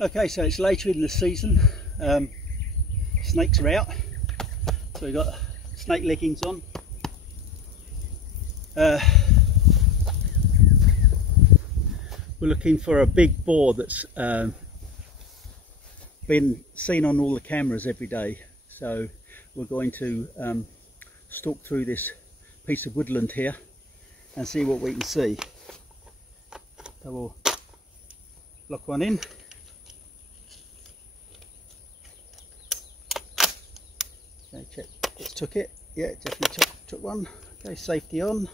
Okay, so it's later in the season. Snakes are out, so we've got snake leggings on. We're looking for a big boar that's been seen on all the cameras every day. So we're going to stalk through this piece of woodland here and see what we can see. So we'll lock one in. Okay, check, it's took it. Yeah, it definitely took one. Okay, safety on.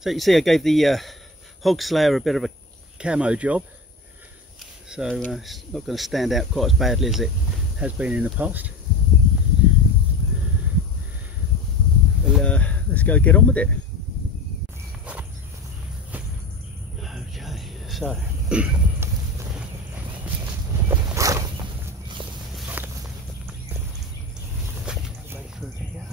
So you see I gave the hog slayer a bit of a camo job. So it's not going to stand out quite as badly as it has been in the past. Well, let's go get on with it. Okay, so through here.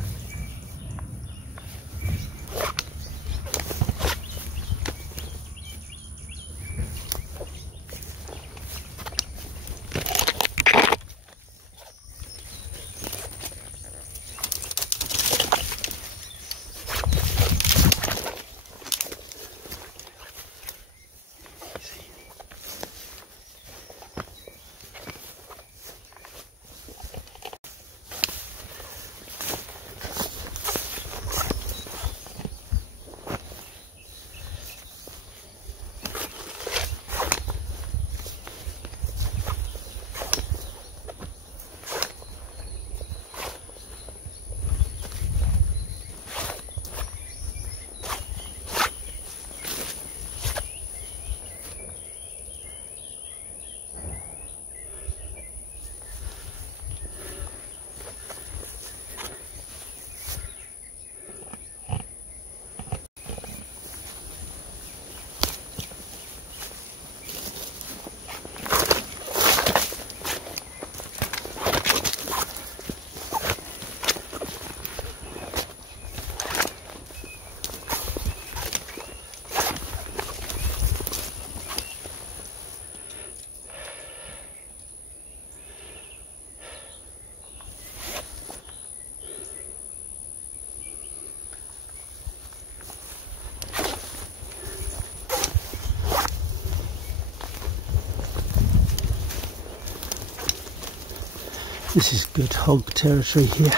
This is good hog territory here.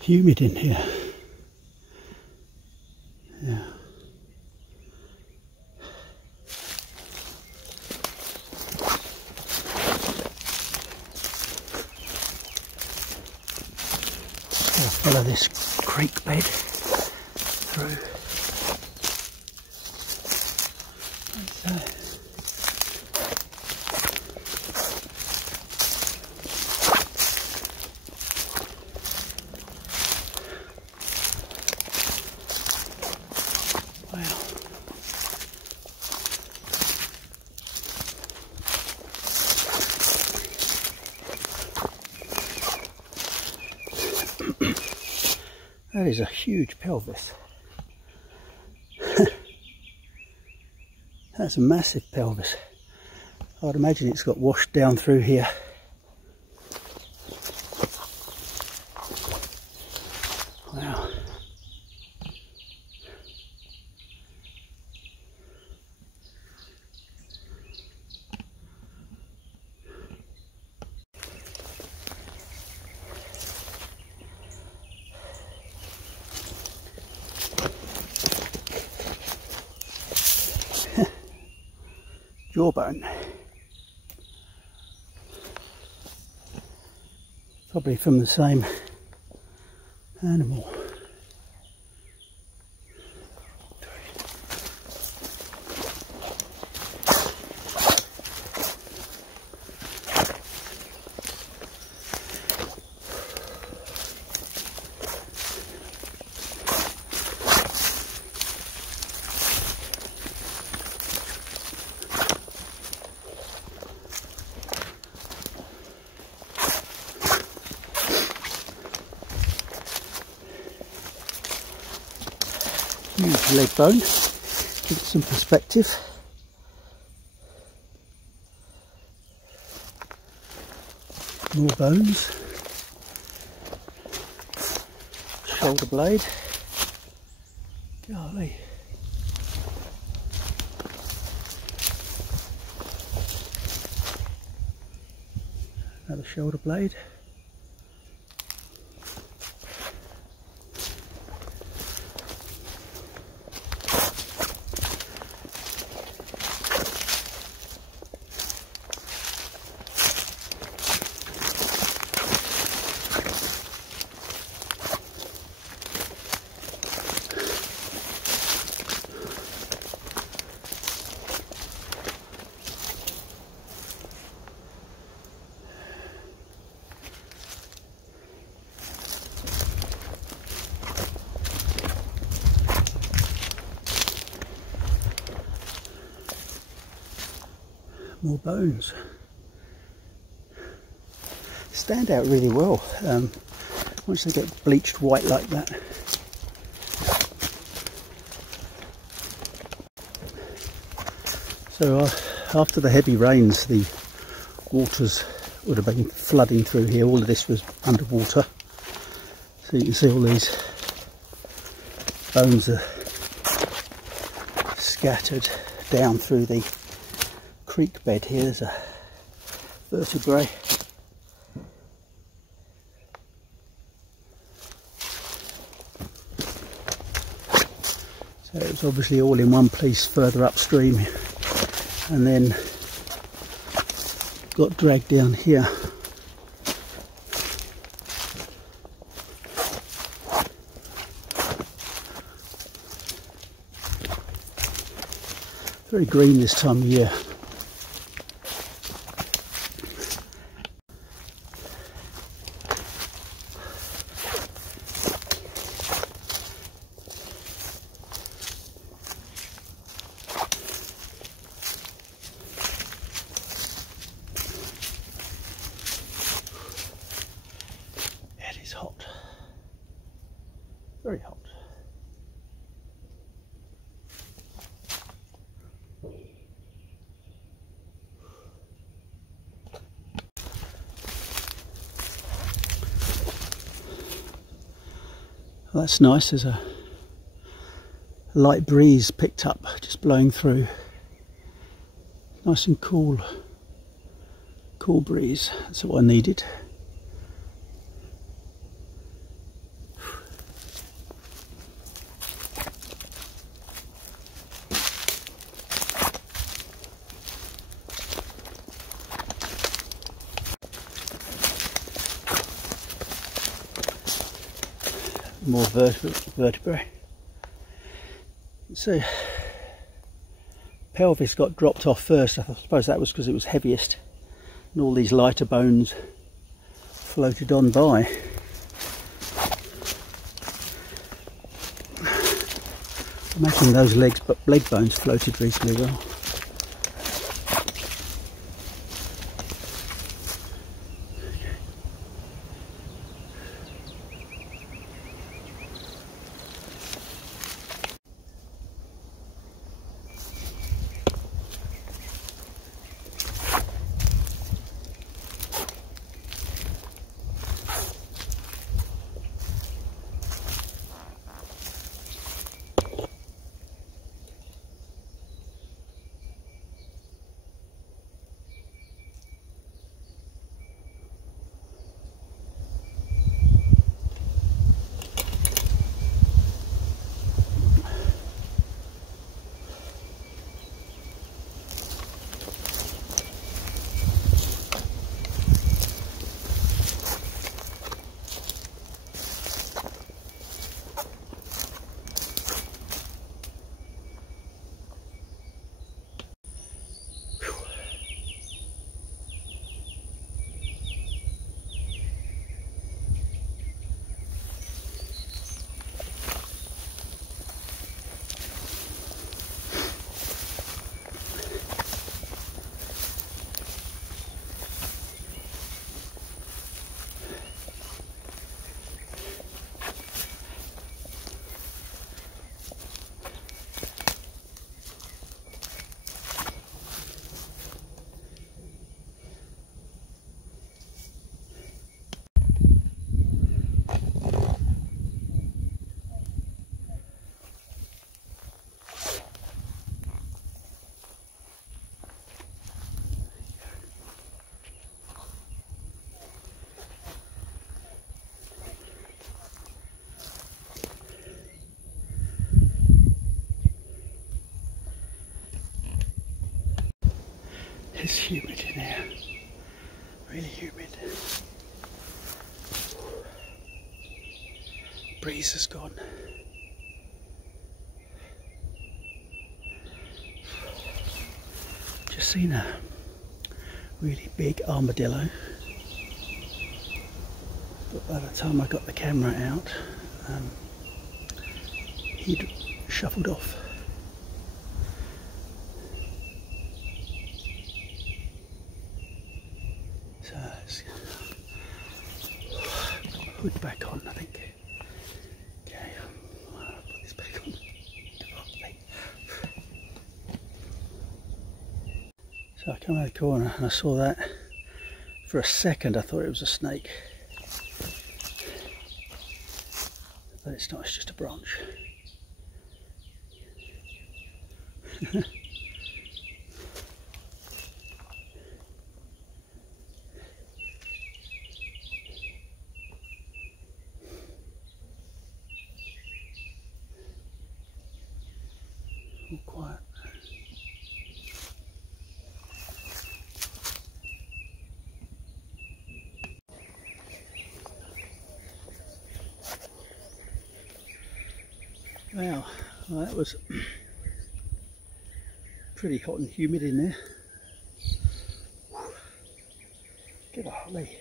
Humid in here. Yeah. I'll follow this creek bed through. That is a huge pelvis. That's a massive pelvis. I'd imagine it's got washed down through here. Wow. Jawbone. Probably from the same animal. Huge leg bone. Give it some perspective. More bones. Shoulder blade. Golly. Another shoulder blade. More bones. Stand out really well once they get bleached white like that. So after the heavy rains, the waters would have been flooding through here. All of this was underwater, so you can see all these bones are scattered down through the creek bed here. There's a vertebrae. So it was obviously all in one place further upstream and then got dragged down here. Very green this time of year. Hot, very hot. Well, that's nice. There's a light breeze picked up, just blowing through. Nice and cool breeze. That's what I needed. More vertebrae. So pelvis got dropped off first. I suppose that was because it was heaviest, and all these lighter bones floated on by. I imagine those leg bones floated reasonably well. It's humid in here, really humid. Breeze has gone. Just seen a really big armadillo, but by the time I got the camera out, he'd shuffled off. So let's put the hood back on, I think. Okay, I'll put this back on. So I come out of the corner and I saw that. For a second I thought it was a snake, but it's not, it's just a branch. All quiet. Wow, well, that was pretty hot and humid in there. Get a holly.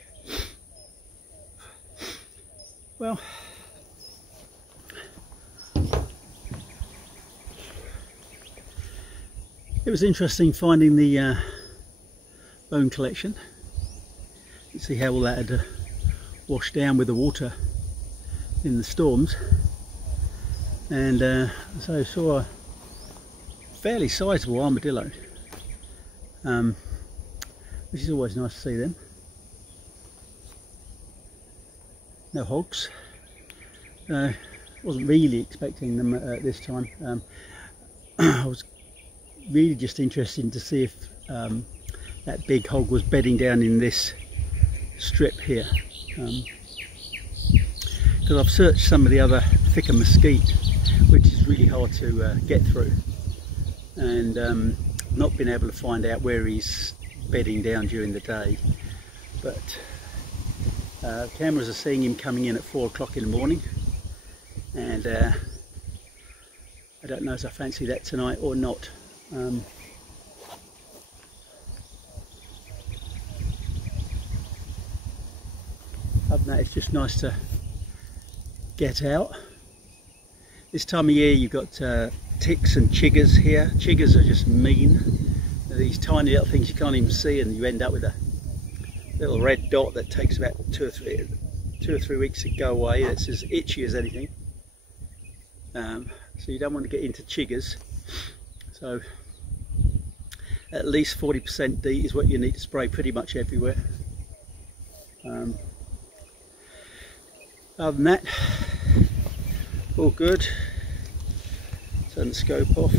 Well, it was interesting finding the bone collection. You see how all that had washed down with the water in the storms. And so I saw a fairly sizable armadillo, which is always nice to see them. No hogs. Wasn't really expecting them at this time. I was really just interested to see if that big hog was bedding down in this strip here. Because I've searched some of the other thicker mesquite, which is really hard to get through, and not been able to find out where he's bedding down during the day. But cameras are seeing him coming in at 4 o'clock in the morning, and I don't know if I fancy that tonight or not. Other than that, it's just nice to get out. This time of year you've got ticks and chiggers here. Chiggers are just mean. They're these tiny little things you can't even see, and you end up with a little red dot that takes about two or three weeks to go away. It's as itchy as anything. So you don't want to get into chiggers. So at least 40% DEET is what you need to spray pretty much everywhere. Other than that, all good. Turn the scope off.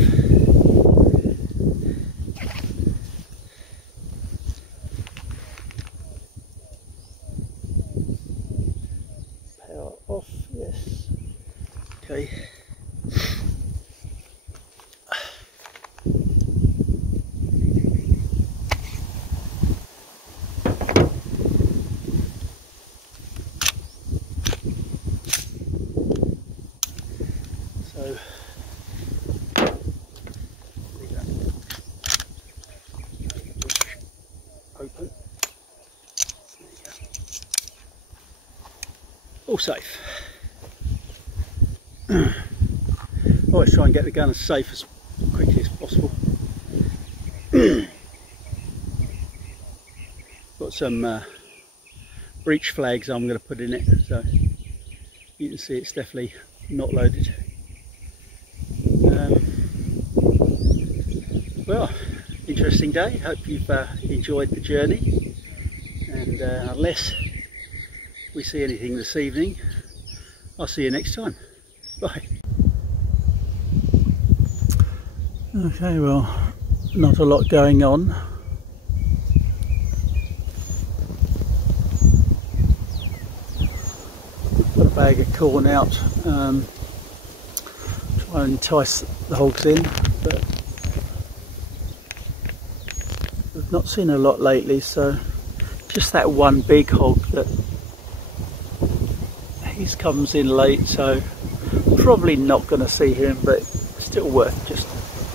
Power off, yes. Okay. So open. There you go. All safe. Always try and get the gun as safe as quickly as possible. Got some breech flags I'm going to put in it, so you can see it's definitely not loaded. Well, interesting day. Hope you've enjoyed the journey, and unless we see anything this evening, I'll see you next time. Bye. Okay, well, not a lot going on. Put a bag of corn out, try and entice the hogs in, but there's not seen a lot lately, so just that one big hog that he comes in late, so probably not going to see him, but still worth just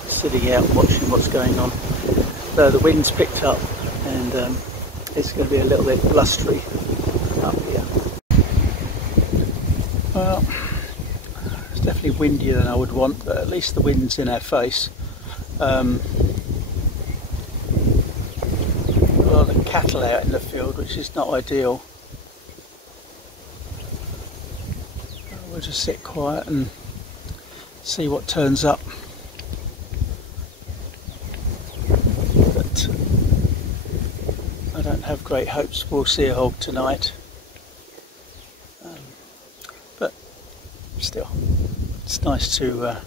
sitting out and watching what's going on. So the wind's picked up and it's going to be a little bit blustery up here. Well, it's definitely windier than I would want, but at least the wind's in our face. A lot of cattle out in the field, which is not ideal. We'll just sit quiet and see what turns up. But I don't have great hopes we'll see a hog tonight. But still, it's nice to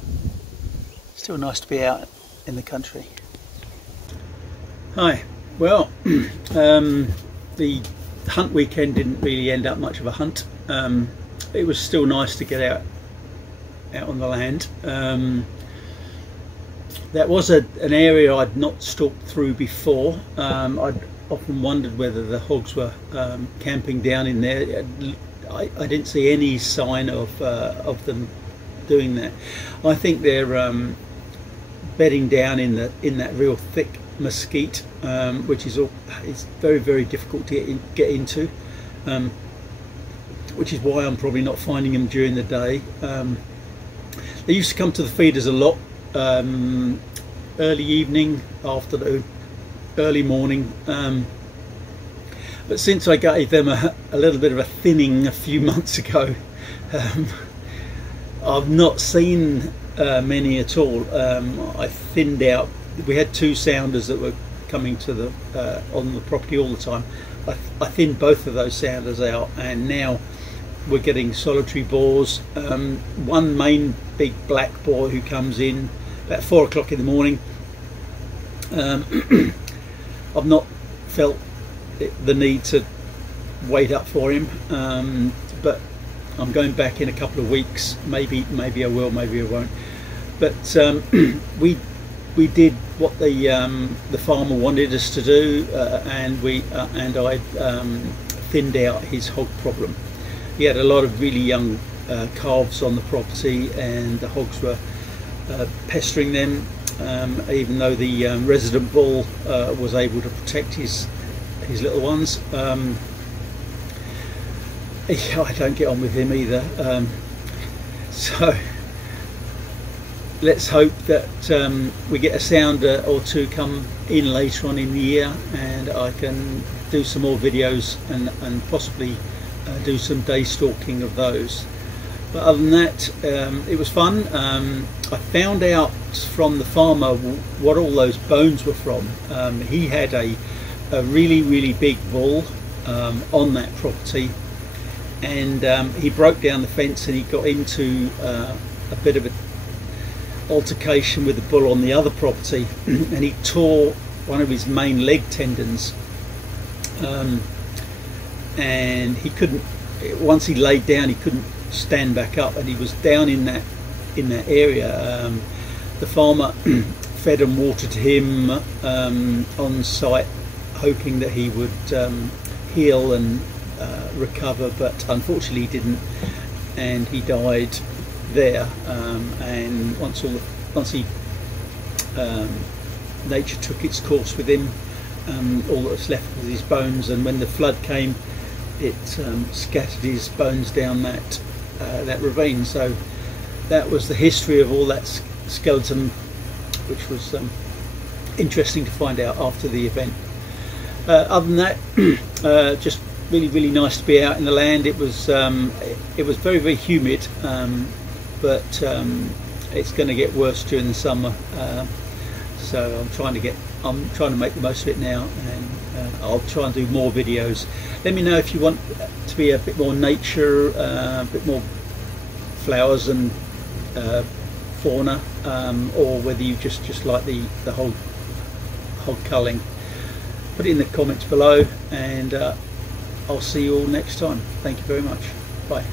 still nice to be out in the country. Hi. Well, the hunt weekend didn't really end up much of a hunt. It was still nice to get out on the land. That was an area I'd not stalked through before. I'd often wondered whether the hogs were camping down in there. I didn't see any sign of them doing that. I think they're bedding down in that real thick mesquite, which is it's very, very difficult to get into, which is why I'm probably not finding them during the day. They used to come to the feeders a lot, early evening, afternoon, early morning, but since I gave them a little bit of a thinning a few months ago, I've not seen many at all. I thinned out. We had 2 sounders that were coming to the on the property all the time. I thinned both of those sounders out, and now we're getting solitary boars. One main big black boar who comes in about 4 o'clock in the morning. I've not felt the need to wait up for him, but I'm going back in a couple of weeks. Maybe I will, maybe I won't. But we did what the farmer wanted us to do, and I thinned out his hog problem. He had a lot of really young calves on the property, and the hogs were pestering them, even though the resident bull was able to protect his little ones. I don't get on with him either, so let's hope that we get a sounder or 2 come in later on in the year, and I can do some more videos and possibly do some day stalking of those. But other than that, it was fun. I found out from the farmer what all those bones were from. He had a really, really big bull on that property, and he broke down the fence and he got into a bit of an altercation with the bull on the other property, and he tore one of his main leg tendons, and he couldn't, once he laid down, he couldn't stand back up, and he was down in that area. The farmer fed and watered him on site, hoping that he would heal and recover, but unfortunately he didn't, and he died there. And once nature took its course with him, all that was left was his bones, and when the flood came, it scattered his bones down that ravine. So that was the history of all that skeleton, which was interesting to find out after the event. Other than that, just really, really nice to be out in the land. It was very, very humid, but it's going to get worse during the summer. So I'm trying to make the most of it now, and I'll try and do more videos. Let me know if you want to be a bit more nature, a bit more flowers and fauna, or whether you just like the whole hog culling. Put it in the comments below, and I'll see you all next time. Thank you very much. Bye.